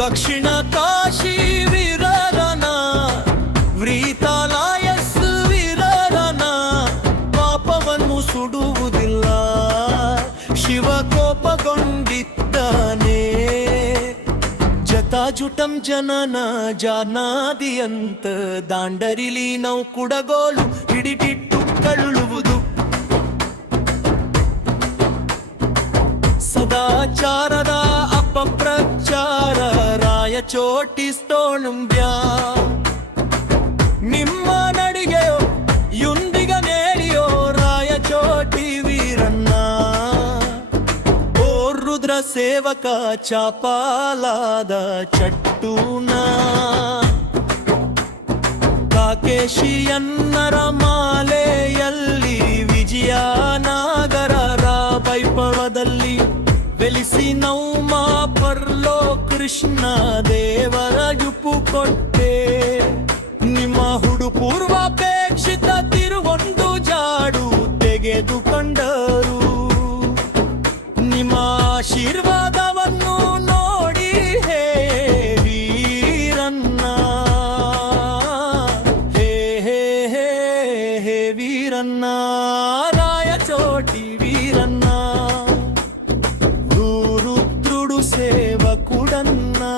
ದಕ್ಷಿಣ ಕಾಶಿ ವೀರರನ ವ್ರೀತಾಲಯಸ್ ವೀರರನ ಪಾಪವನ್ನು ಸುಡುವುದಿಲ್ಲ, ಶಿವ ಕೋಪಗೊಂಡಿದ್ದಾನೆ. ಜಟಾಜುಟಂ ಜನನ ಜಾನಾದಿಯಂತ ದಾಂಡರಿಲಿ ನಾವು ಕುಡಗೋಲು ಹಿಡಿದಿಟ್ಟು ಕಳುಳುವುದು. ಸದಾಚಾರದ ಅಪಪ್ರಚಾರ ರಾಯಚೋಟಿಸ್ತೋಳುಂಬ್ಯಾ ನಿಮ್ಮ ನಡಿಗೆಯೋ ಯುಂದಿಗ ನೇಡಿಯೋ ರಾಯಚೋಟಿ ವೀರಣ್ಣ. ಓ ರುದ್ರ ಸೇವಕ ಚಾಪಾಲಾದ ಚಟ್ಟೂನ ಕಾಕೇಶಿಯನ್ನರ ಮಾಲೆಯಲ್ಲಿ ವಿಜಯನಗರ ವೈಭವದಲ್ಲಿ వెలిసి నౌమా పర్లో కృష్ణ ದೇವರ ಜುಪು ಕೊಟ್ಟೆ. ನಿಮ್ಮ ಹುಡು ಪೂರ್ವಾಪೇಕ್ಷಿತ ತಿರುವೊಂದು ಜಾಡು ತೆಗೆದುಕೊಂಡರು. ನಿಮ್ಮ ಆಶೀರ್ವಾದವನ್ನು ನೋಡಿ ಹೇ ವೀರಣ್ಣ, ಹೇ ಹೇ ಹೇ ಹೇ ವೀರಣ್ಣ, ರಾಯಚೋಟಿ ವೀರಣ್ಣ, సేవకుడన్నా.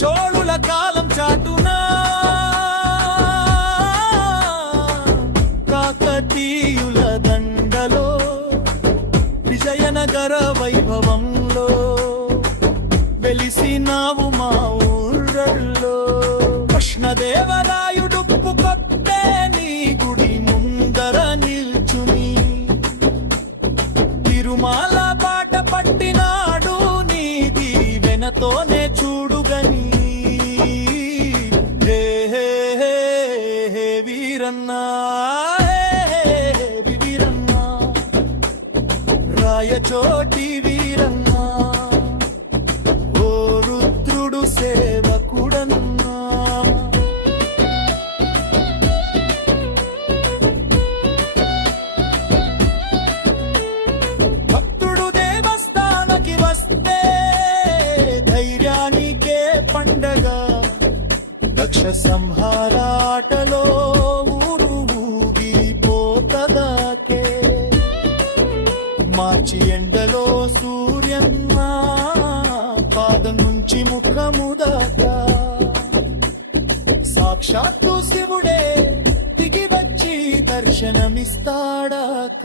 చోళుల కాలం చాటునా కాకతీయుల దండలో విజయనగర వైభవంలో వెలిసినావు మా ఊళ్ళల్లో. కృష్ణదేవరాయుడు కొట్టే నీ గుడి ముందర నిల్చుని తిరుమల బాట పట్టినాడు, నీ దీవెనతోనే చూడుగని. హే హే హే హే వీరన్న, హే వీరన్న, రాయచోటి వీరన్న, ఓ రుద్రుడు సేవకుడన్నా. పండగ దక్ష సంహారాటలో ఊరు ఊగిపోతదాకే. మార్చి ఎండలో సూర్యన్న పాదం నుంచి ముఖము దాకా సాక్షాత్తు శివుడే దిగి వచ్చి దర్శనమిస్తాడాక.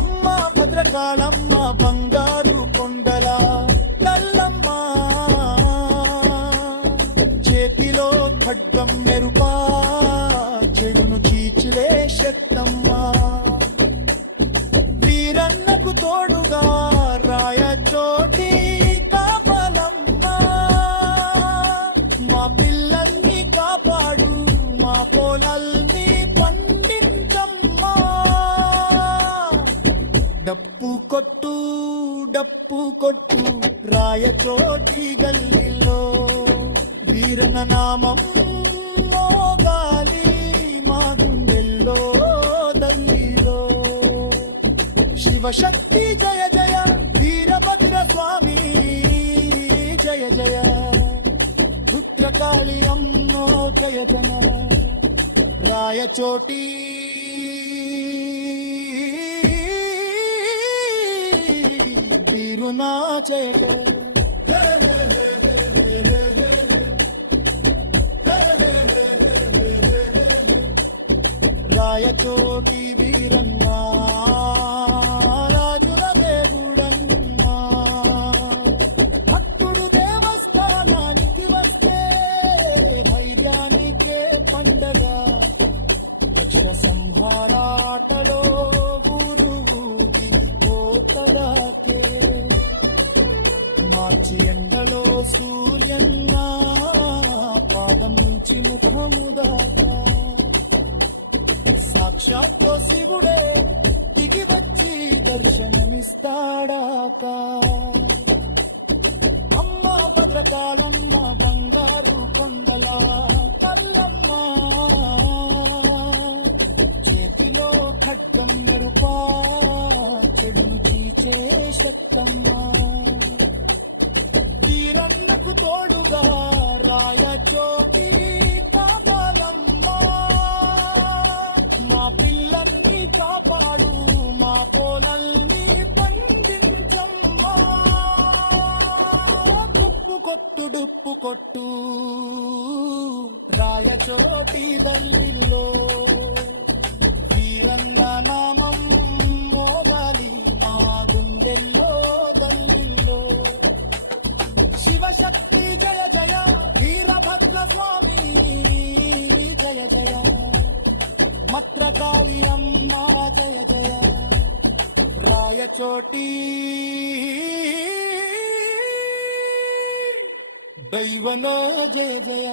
అమ్మ భద్రకాళమ్మ బంగారు కొండల నల్లమ్మ, చేతిలో ఖడ్గం మెరుపా చెడును చీచిలే శక్తమ్మ. వీరన్నకు తోడుగా రాయచోటి కాపలమ్మ, మా పిల్లల్ని కాపాడు, మా పొలాల్ని పండించమ్మా. డప్పు కొట్టు డప్పు కొట్టు రాయచోటి గల్లీలో, వీరన్న నామం మోగాలి మా గుండెల్లో దల్లీలో. శివశక్తి జయ జయ, వీరభద్ర స్వామి జయ జయ. భద్రకాళి అమ్మో జయజన రాయచోటి వీరునా జయ రాయచోటి వీరన్నా రాజుల దేవుడన్నా భక్తుడు దేవస్థానానికి వస్తే ధైర్యానికే పండగ లక్ష్మ సంహారాటలో గురువుకి కోతడాకే మార్చి ఎండలో సూర్యన్నా పాదం నుంచి ముఖము దాకా సాక్షాత్ శివుడే దిగి వచ్చి దర్శనమిస్తాడాక అమ్మ భద్రకాళమ్మ బంగారు కొండల కల్లమ్మ చేతిలో ఖడ్గం మెరుపా చెడును చీచే శక్తమ్మ వీరన్నకు తోడుగా రాయచోటి కాపాలమ్మ మా పిల్లల్ని కాపాడు మా పొలల్ని పండించమ్మా కుప్పు కొట్టు డుప్పు కొట్టు రాయచోటి దల్లిలో వీరన్న నామం మోగాలి మా గుండెల్లో దల్లిలో శివశక్తి జయ జయ వీరభద్ర స్వామి జయ జయ భద్రకాళి అమ్మా జయ జయ రాయచోటి దైవన జయ జయ